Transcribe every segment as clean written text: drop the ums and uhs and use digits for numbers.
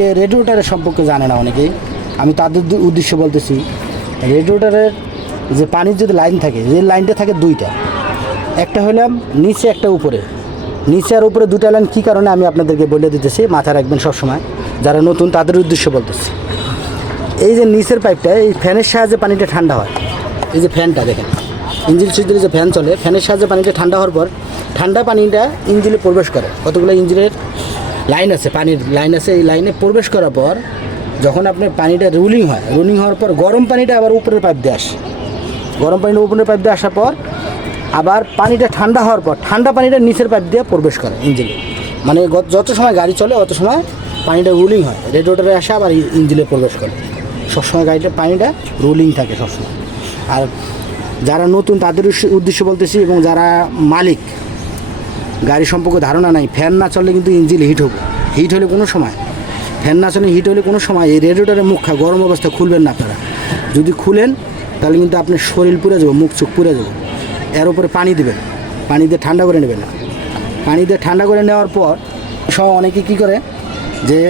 রেডিয়েটরের সম্পর্কে জানে না অনেকেই। আমি তাদের উদ্দেশ্যে বলতেছি, রেডিয়েটরের যে পানির যদি লাইন থাকে, যে লাইনটা থাকে দুইটা, একটা হলাম নিচে একটা উপরে। নিচে আর উপরে দুটা লাইন কী কারণে আমি আপনাদেরকে বলে দিতেছি, মাথায় রাখবেন সবসময়, যারা নতুন তাদের উদ্দেশ্যে বলতেছি। এই যে নিচের পাইপটা, এই ফ্যানের সাহায্যে পানিটা ঠান্ডা হয়। এই যে ফ্যানটা দেখেন, ইঞ্জিন সুইচের যে ফ্যান চলে, ফ্যানের সাহায্যে পানিটা ঠান্ডা হওয়ার পর ঠান্ডা পানিটা ইঞ্জিনে প্রবেশ করে। কতগুলো ইঞ্জিনের লাইন আছে, পানির লাইন আছে, এই লাইনে প্রবেশ করার পর যখন আপনার পানিটা রুলিং হয়, রুলিং হওয়ার পর গরম পানিটা আবার উপরের পাইপ দিয়ে আসে। গরম পানিটা উপরের পাইপ দিয়ে আসার পর আবার পানিটা ঠান্ডা হওয়ার পর ঠান্ডা পানিটা নিচের পাইপ দিয়ে প্রবেশ করে ইঞ্জিনে। মানে যত সময় গাড়ি চলে অত সময় পানিটা রুলিং হয়, রেডিয়েটরে আসে আবার ইঞ্জিনে প্রবেশ করে। সবসময় গাড়িটা পানিটা রুলিং থাকে সবসময়। আর যারা নতুন তাদের উদ্দেশ্যে বলতেছি, এবং যারা মালিক, গাড়ি সম্পর্কে ধারণা নাই, ফ্যান না চললে কিন্তু ইঞ্জিন হিট হবে। হিট হলে কোনো সময়, ফ্যান না চলে হিট হলে কোনো সময় এই রেডিয়েটরের মুখ গরম অবস্থা খুলবেন না আপনারা। যদি খুলেন তাহলে কিন্তু আপনার শরীর পুড়ে যাবে, মুখ চোখ পুড়ে যাবে। এর উপরে পানি দেবেন, পানি দিয়ে ঠান্ডা করে নেবেন। পানি দিয়ে ঠান্ডা করে নেওয়ার পর সব অনেকে কী করে, যে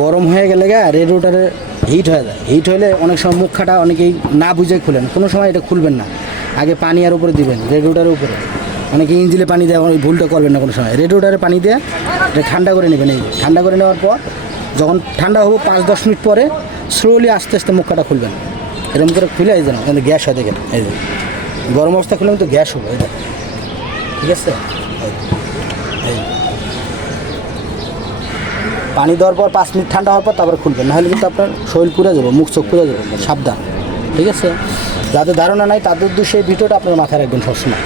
গরম হয়ে গেলে রেডিয়েটরে হিট হয়ে যায়। হিট হলে অনেক সময় মুখখাটা অনেকেই না বুঝে খুলেন। কোনো সময় এটা খুলবেন না, আগে পানি আর উপরে দিবেন, রেডিয়েটরের উপরে। অনেকে ইঞ্জিনে পানি দেওয়া ভুলটা করবেন না কোনো সময়। রেডিয়েটরে পানি দিয়ে এটা ঠান্ডা করে নেবেন। এই ঠান্ডা করে নেওয়ার পর যখন ঠান্ডা হবো 5-10 মিনিট পরে স্লোলি আস্তে আস্তে মুখটা খুলবেন। এরকম করে খুলে এই যেন গ্যাস হয়, দেখেন এই যে গরম অবস্থা খুলে কিন্তু গ্যাস হবে, এটা ঠিক আছে। এই পানি দেওয়ার পর 5 মিনিট ঠান্ডা হওয়ার পর তারপরে খুলবেন, নাহলে কিন্তু আপনার শরীর পুড়ে যাবে, মুখ চোখ পুড়ে যাবে। সাবধান, ঠিক আছে। যাদের ধারণা নাই তাদের উদ্দেশ্যে এই ভিডিওটা আপনার মাথায় রাখবেন সবসময়।